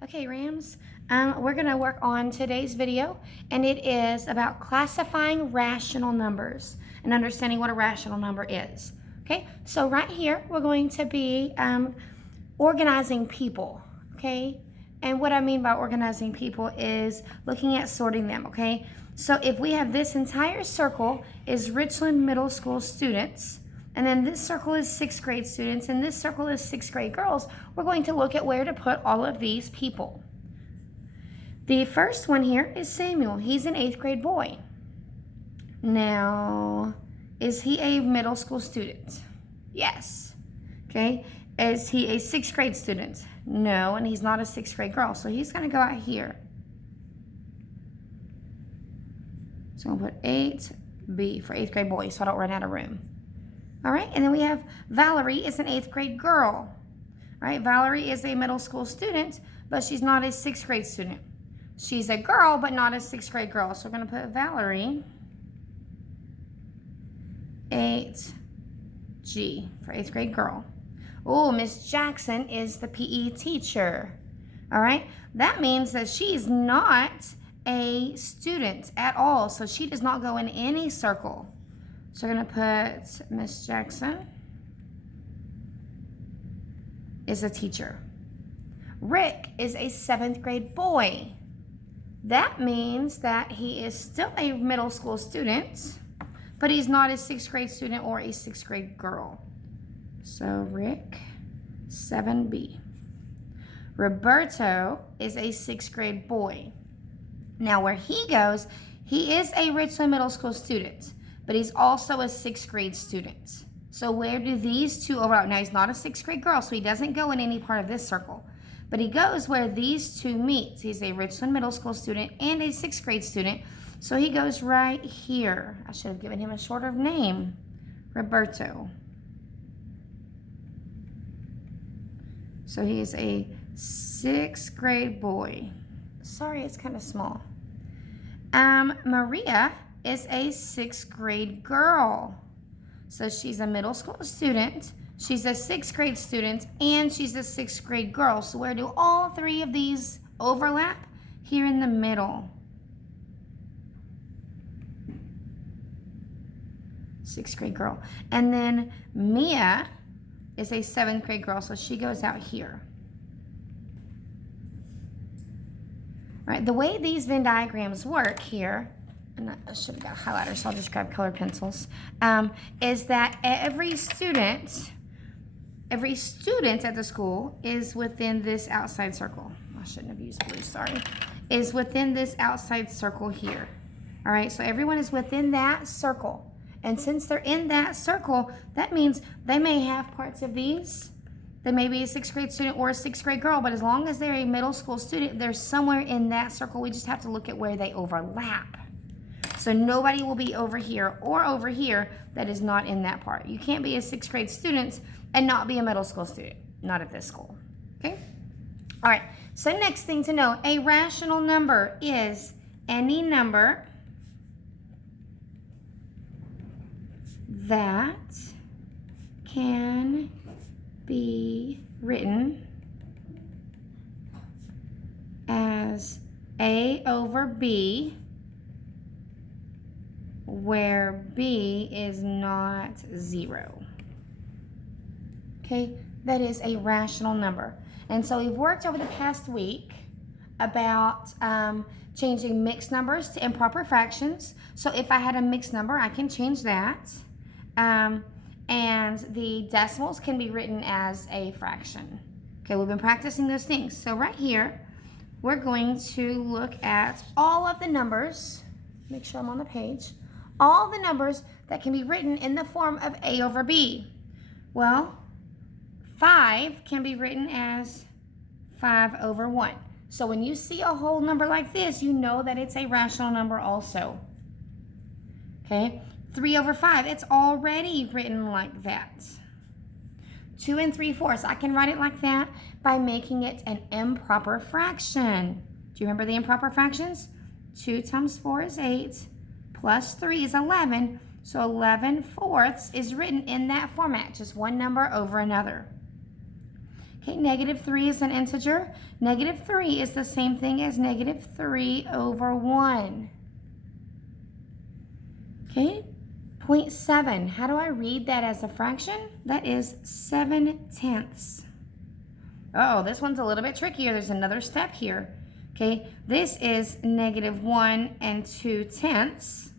Okay, Rams, we're going to work on today's video, and it is about classifying rational numbers and understanding what a rational number is. Okay, so right here, we're going to be organizing people, okay? And what I mean by organizing people is looking at sorting them, okay? So if we have this entire circle is Richland Middle School students, and then this circle is 6th grade students, and this circle is 6th grade girls, we're going to look at where to put all of these people. The first one here is Samuel. He's an 8th grade boy. Now, is he a middle school student? Yes. Okay. Is he a 6th grade student? No, and he's not a 6th grade girl, so he's going to go out here. So I'm going to put 8B for 8th grade boy so I don't run out of room. All right, and then we have Valerie is an 8th grade girl. All right, Valerie is a middle school student, but she's not a 6th grade student. She's a girl, but not a 6th grade girl. So we're going to put Valerie 8G for 8th grade girl. Oh, Miss Jackson is the PE teacher. All right, that means that she's not a student at all, so she does not go in any circle. So we're going to put Miss Jackson is a teacher. Rick is a 7th grade boy. That means that he is still a middle school student, but he's not a 6th grade student or a 6th grade girl. So Rick, 7B. Roberto is a 6th grade boy. Now where he goes, he is a Richland Middle School student, but he's also a 6th grade student. So where do these two overlap? Now he's not a 6th grade girl, so he doesn't go in any part of this circle. But he goes where these two meet. He's a Richland Middle School student and a 6th grade student. So he goes right here. I should have given him a shorter name. Roberto. So he is a 6th grade boy. Sorry, it's kind of small. Maria is a 6th grade girl. So she's a middle school student, she's a 6th grade student, and she's a 6th grade girl. So where do all three of these overlap? Here in the middle. 6th grade girl. And then Mia is a 7th grade girl, so she goes out here. All right, the way these Venn diagrams work here, and I should have got a highlighter, so I'll just grab colored pencils, is that every student at the school is within this outside circle. I shouldn't have used blue, sorry. Is within this outside circle here. All right, so everyone is within that circle. And since they're in that circle, that means they may have parts of these. They may be a 6th grade student or a 6th grade girl, but as long as they're a middle school student, they're somewhere in that circle. We just have to look at where they overlap. So nobody will be over here or over here that is not in that part. You can't be a 6th grade student and not be a middle school student. Not at this school. Okay? All right. So next thing to know, a rational number is any number that can be written as A over B, where B is not 0. Okay, that is a rational number. And so we've worked over the past week about changing mixed numbers to improper fractions. So if I had a mixed number, I can change that. And the decimals can be written as a fraction. Okay, we've been practicing those things. So right here, we're going to look at all of the numbers. Make sure I'm on the page. All the numbers that can be written in the form of A over B. Well, 5 can be written as 5 over 1. So when you see a whole number like this, you know that it's a rational number also. Okay, 3 over 5, it's already written like that. 2 3/4, I can write it like that by making it an improper fraction. Do you remember the improper fractions? 2 times 4 is 8, plus 3 is 11, so 11/4 is written in that format, just one number over another. Okay, negative 3 is an integer. Negative 3 is the same thing as negative 3 over 1. Okay, 0.7. How do I read that as a fraction? That is 7/10. Oh, this one's a little bit trickier. There's another step here. Okay, this is negative 1 2/10.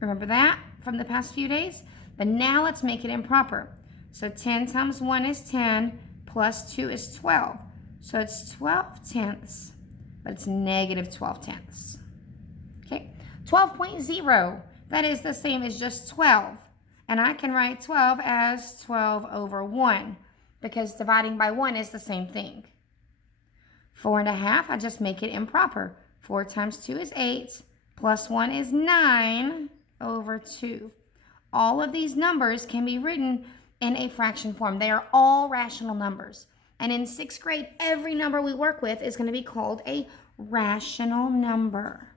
Remember that from the past few days? But now let's make it improper. So 10 times 1 is 10, plus 2 is 12. So it's 12/10, but it's negative 12/10. Okay, 12.0. That is the same as just 12. And I can write 12 as 12 over 1 because dividing by 1 is the same thing. 4.5, I just make it improper. 4 times 2 is 8, plus 1 is 9 over 2. All of these numbers can be written in a fraction form. They are all rational numbers. And in 6th grade, every number we work with is going to be called a rational number.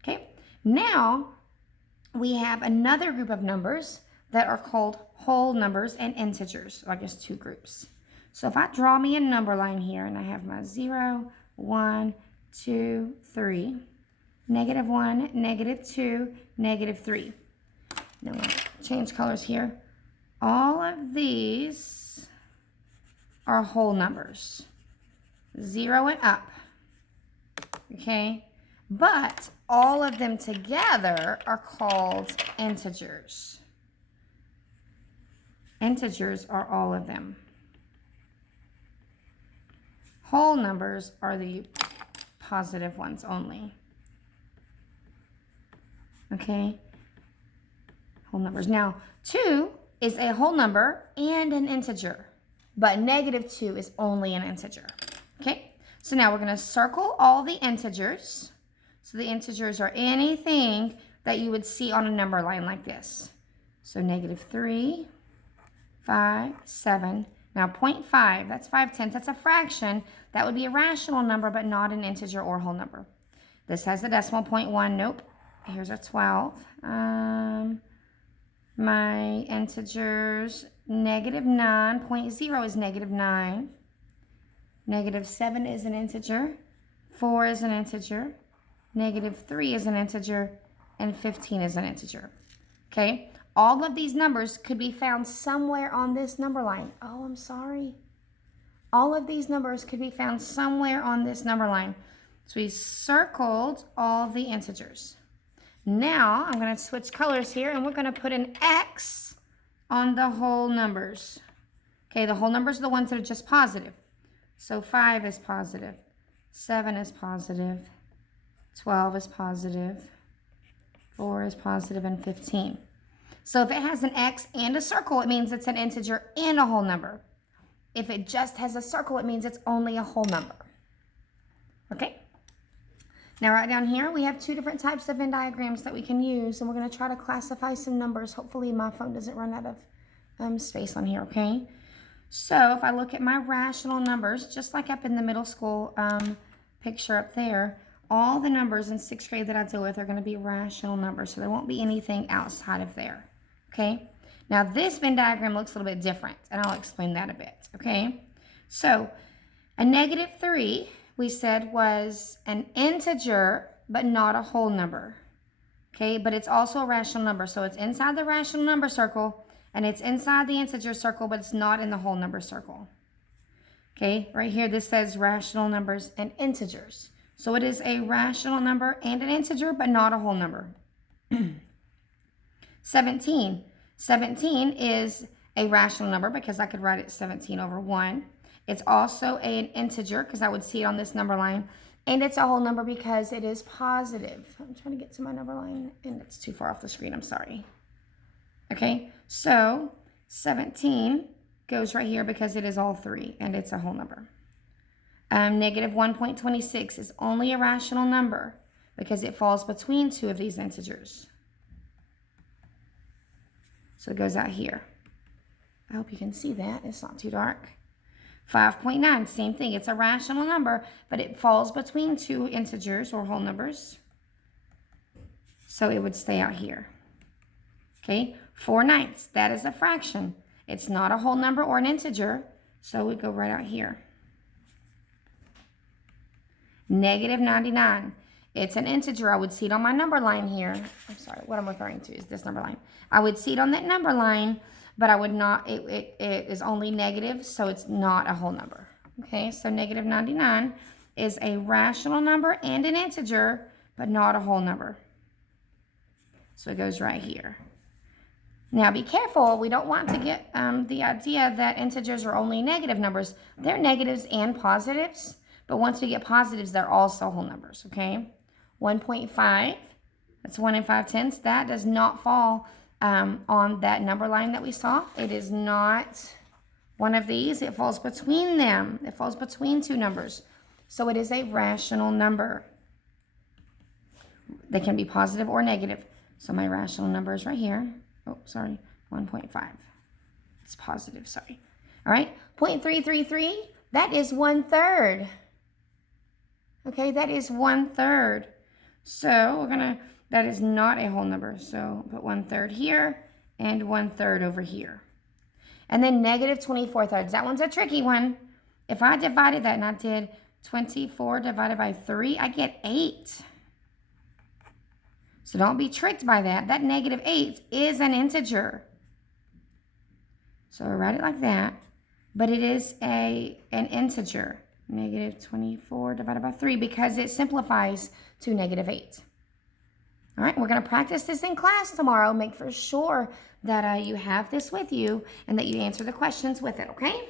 Okay, now we have another group of numbers that are called whole numbers and integers, or I guess 2 groups. So if I draw me a number line here and I have my 0, 1, 2, 3, negative 1, negative 2, negative 3. Now we'll change colors here. All of these are whole numbers, 0 and up, okay? But all of them together are called integers. Integers are all of them. Whole numbers are the positive ones only. Okay? Whole numbers. Now, 2 is a whole number and an integer, but negative 2 is only an integer. Okay? So now we're going to circle all the integers. So the integers are anything that you would see on a number line like this. So negative 3, 5, 7. Now 0.5, that's 5/10. That's a fraction. That would be a rational number, but not an integer or whole number. This has the decimal 0.1. Nope. Here's a 12. My integers, negative 9. 0.0 is negative 9. Negative 7 is an integer. 4 is an integer. Negative 3 is an integer. And 15 is an integer. Okay? All of these numbers could be found somewhere on this number line. Oh, I'm sorry. All of these numbers could be found somewhere on this number line. So we circled all the integers. Now I'm going to switch colors here and we're going to put an X on the whole numbers. Okay, the whole numbers are the ones that are just positive. So 5 is positive, 7 is positive, 12 is positive, 4 is positive, and 15. So if it has an X and a circle, it means it's an integer and a whole number. If it just has a circle, it means it's only a whole number. Okay? Now right down here, we have 2 different types of Venn diagrams that we can use, and we're going to try to classify some numbers. Hopefully my phone doesn't run out of space on here, okay? So if I look at my rational numbers, just like up in the middle school picture up there, all the numbers in 6th grade that I deal with are going to be rational numbers, so there won't be anything outside of there, okay? Now this Venn diagram looks a little bit different, and I'll explain that a bit, okay? So a negative 3, we said, was an integer, but not a whole number, okay? But it's also a rational number, so it's inside the rational number circle, and it's inside the integer circle, but it's not in the whole number circle, okay? Right here, this says rational numbers and integers. So it is a rational number and an integer, but not a whole number. 17. 17 is a rational number because I could write it 17 over 1. It's also an integer because I would see it on this number line. And it's a whole number because it is positive. I'm trying to get to my number line and it's too far off the screen. I'm sorry. Okay, so 17 goes right here because it is all 3 and it's a whole number. Negative 1.26 is only a rational number because it falls between 2 of these integers. So it goes out here. I hope you can see that. It's not too dark. 5.9, same thing. It's a rational number, but it falls between 2 integers or whole numbers. So it would stay out here. Okay, 4/9, that is a fraction. It's not a whole number or an integer, So we go right out here. Negative 99. It's an integer. I would see it on my number line here. I'm sorry, what I'm referring to is this number line. I would see it on that number line, but I would not, it is only negative, so it's not a whole number. Okay, so negative 99 is a rational number and an integer, but not a whole number. So it goes right here. Now be careful, we don't want to get the idea that integers are only negative numbers. They're negatives and positives, but once we get positives, they're also whole numbers, okay? 1.5, that's 1 5/10. That does not fall on that number line that we saw. It is not one of these. It falls between them. It falls between two numbers. So it is a rational number. They can be positive or negative. So my rational number is right here. Oh, sorry, 1.5. It's positive, sorry. All right, 0.333, that is 1/3. Okay, that is 1/3. So that is not a whole number. So put 1/3 here and 1/3 over here. And then negative 24/3. That one's a tricky one. If I divided that and I did 24 divided by 3, I get 8. So don't be tricked by that. That negative 8 is an integer. So I write it like that. But it is an integer. Negative 24 divided by 3 because it simplifies to negative 8. All right, we're going to practice this in class tomorrow. Make for sure that you have this with you and that you answer the questions with it, okay?